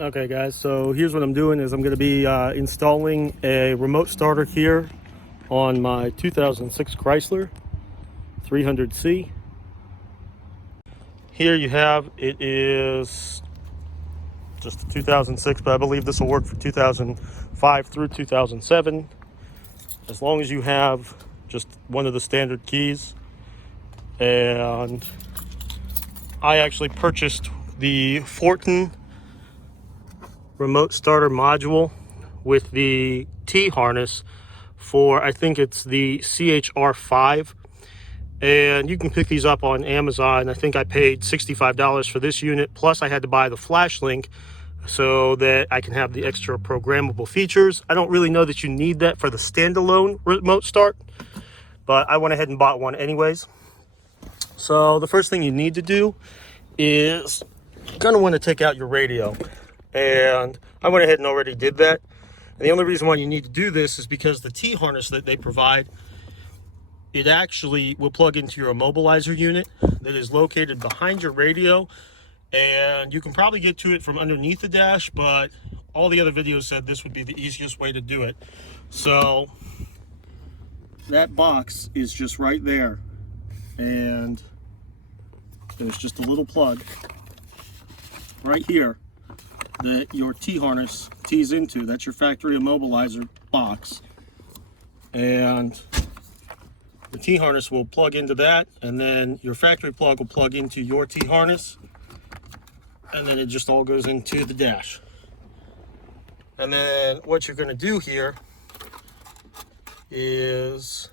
Okay guys, so here's what I'm doing is I'm going to be installing a remote starter here on my 2006 Chrysler 300C. Here you have, it is just a 2006, but I believe this will work for 2005 through 2007, as long as you have just one of the standard keys. And I actually purchased the Fortin remote starter module with the T harness for, I think it's the CHRT5, and you can pick these up on Amazon. I think I paid $65 for this unit, plus I had to buy the flash link so that I can have the extra programmable features. I don't really know that you need that for the standalone remote start, but I went ahead and bought one anyways. So the first thing you need to do is you're going to want to take out your radio, and I went ahead and already did that. And the only reason why you need to do this is because the T harness that they provide, it actually will plug into your immobilizer unit that is located behind your radio, and you can probably get to it from underneath the dash, but all the other videos said this would be the easiest way to do it. So that box is just right there, and there's just a little plug right here that your T harness tees into. That's your factory immobilizer box, and the T harness will plug into that, and then your factory plug will plug into your T harness, and then it just all goes into the dash. And then what you're going to do here is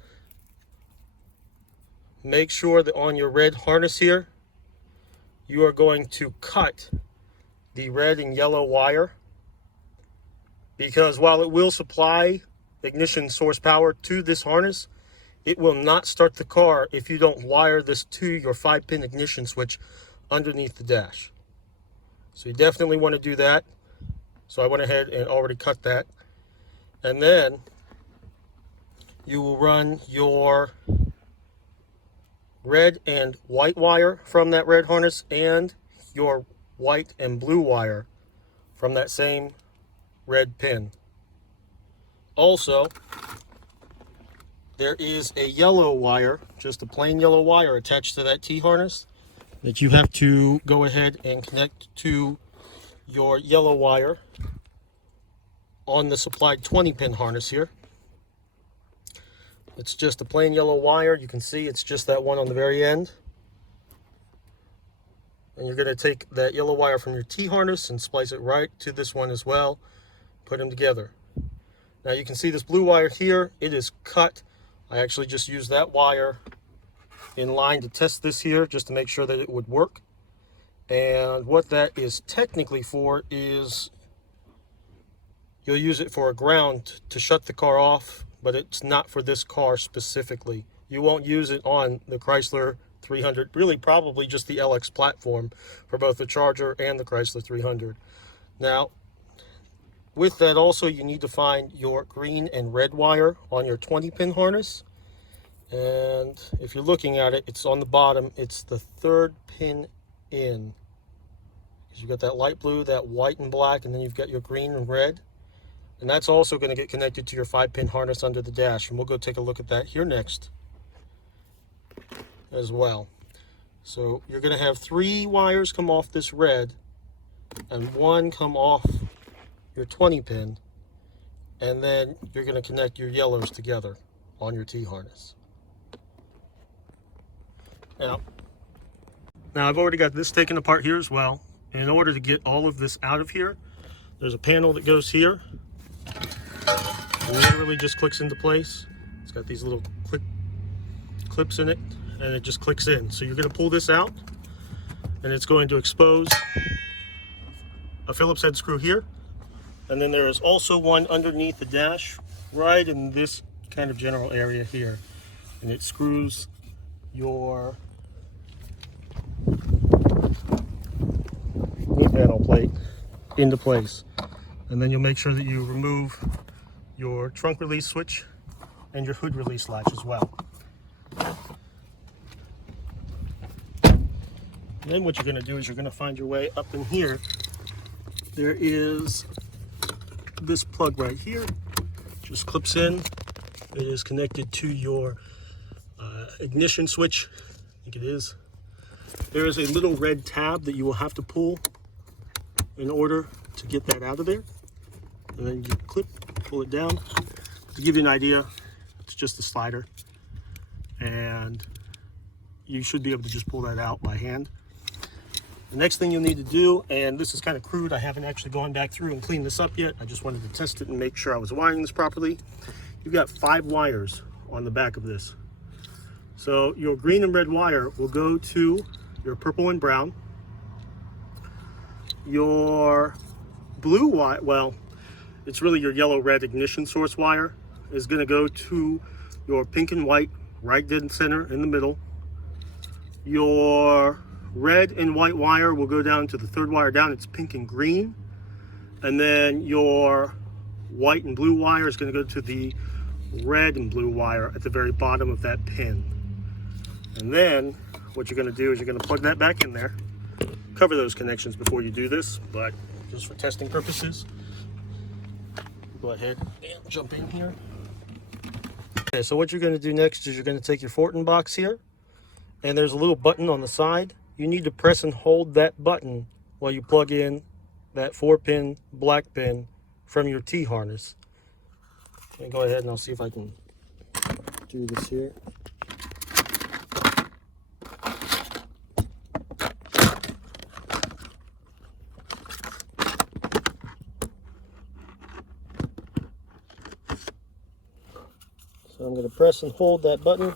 make sure that on your red harness here, you are going to cut the red and yellow wire, because while it will supply ignition source power to this harness, it will not start the car if you don't wire this to your 5-pin ignition switch underneath the dash. So you definitely want to do that. So I went ahead and already cut that. And then you will run your red and white wire from that red harness and your white and blue wire from that same red pin. Also, there is a yellow wire, just a plain yellow wire attached to that T harness that you have to go ahead and connect to your yellow wire on the supplied 20-pin harness here. It's just a plain yellow wire. You can see it's just that one on the very end. And you're going to take that yellow wire from your T harness and splice it right to this one as well. Put them together. Now you can see this blue wire here. It is cut. I actually just used that wire in line to test this here just to make sure that it would work. And what that is technically for is you'll use it for a ground to shut the car off, but it's not for this car specifically. You won't use it on the Chrysler 300, really probably just the LX platform for both the Charger and the Chrysler 300. Now, with that also, you need to find your green and red wire on your 20-pin harness. And if you're looking at it, it's on the bottom. It's the 3rd pin in. You've got that light blue, that white and black, and then you've got your green and red. And that's also going to get connected to your 5-pin harness under the dash. And we'll go take a look at that here next as well. So you're going to have 3 wires come off this red and 1 come off your 20-pin. And then you're going to connect your yellows together on your T harness. Now I've already got this taken apart here as well. And in order to get all of this out of here, there's a panel that goes here. It literally just clicks into place. It's got these little clips in it, and it just clicks in. So you're going to pull this out, and it's going to expose a Phillips head screw here. And then there is also one underneath the dash, right in this kind of general area here. And it screws your knee panel plate into place. And then you'll make sure that you remove your trunk release switch and your hood release latch as well. And then what you're going to do is you're going to find your way up in here there is this plug right here. Just clips in. It is connected to your ignition switch. I think it is. There is a little red tab that you will have to pull in order to get that out of there. And then you pull it down. To give you an idea, it's just a slider. And you should be able to just pull that out by hand. The next thing you'll need to do, and this is kind of crude, I haven't actually gone back through and cleaned this up yet. I just wanted to test it and make sure I was wiring this properly. You've got 5 wires on the back of this. So your green and red wire will go to your purple and brown. Your blue wire, well, it's really your yellow-red ignition source wire, is going to go to your pink and white right dead center in the middle. Your red and white wire will go down to the third wire down. It's pink and green. And then your white and blue wire is going to go to the red and blue wire at the very bottom of that pin. And then what you're going to do is you're going to plug that back in there. Cover those connections before you do this, but just for testing purposes, go ahead and jump in here. Okay, so what you're going to do next is you're going to take your Fortin box here, and there's a little button on the side. You need to press and hold that button while you plug in that 4-pin black pin from your T harness. Let me go ahead and I'll see if I can do this here. So I'm going to press and hold that button.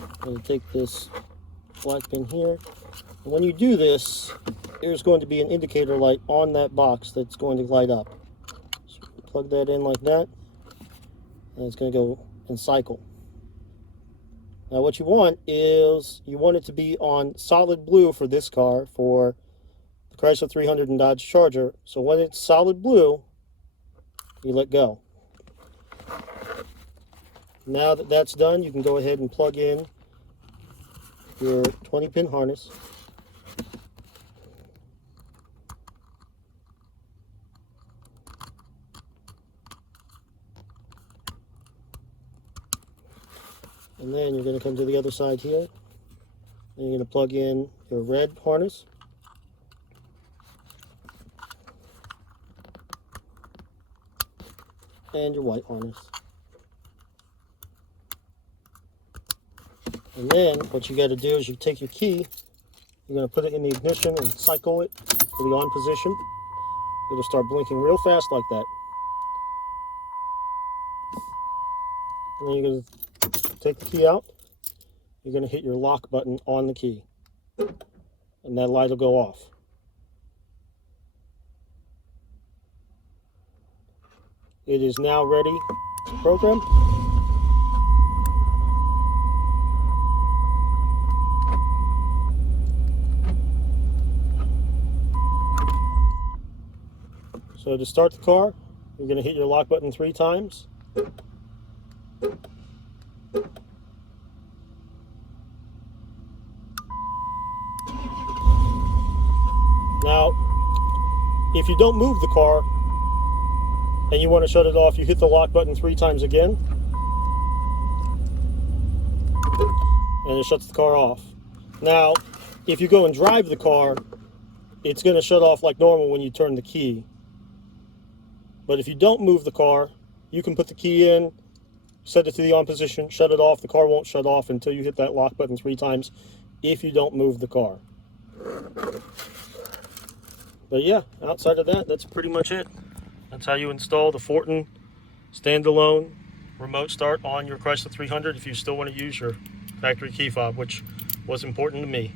I'm going to take this black pin here. And when you do this, there's going to be an indicator light on that box that's going to light up. So plug that in like that, and it's going to go and cycle. Now what you want is, you want it to be on solid blue for this car, for the Chrysler 300 and Dodge Charger. So when it's solid blue, you let go. Now that that's done, you can go ahead and plug in your 20-pin harness. And then you're going to come to the other side here, and you're going to plug in your red harness. And your white harness. And then what you got to do is you take your key, you're going to put it in the ignition and cycle it to the on position. It'll start blinking real fast like that. And then you're going to take the key out. You're going to hit your lock button on the key. And that light will go off. It is now ready to program. So to start the car, you're going to hit your lock button 3 times. Now, if you don't move the car and you want to shut it off, you hit the lock button 3 times again, and it shuts the car off. Now, if you go and drive the car, it's going to shut off like normal when you turn the key. But if you don't move the car, you can put the key in, set it to the on position, shut it off. The car won't shut off until you hit that lock button 3 times if you don't move the car. But yeah, outside of that, that's pretty much it. That's how you install the Fortin standalone remote start on your Chrysler 300 if you still want to use your factory key fob, which was important to me.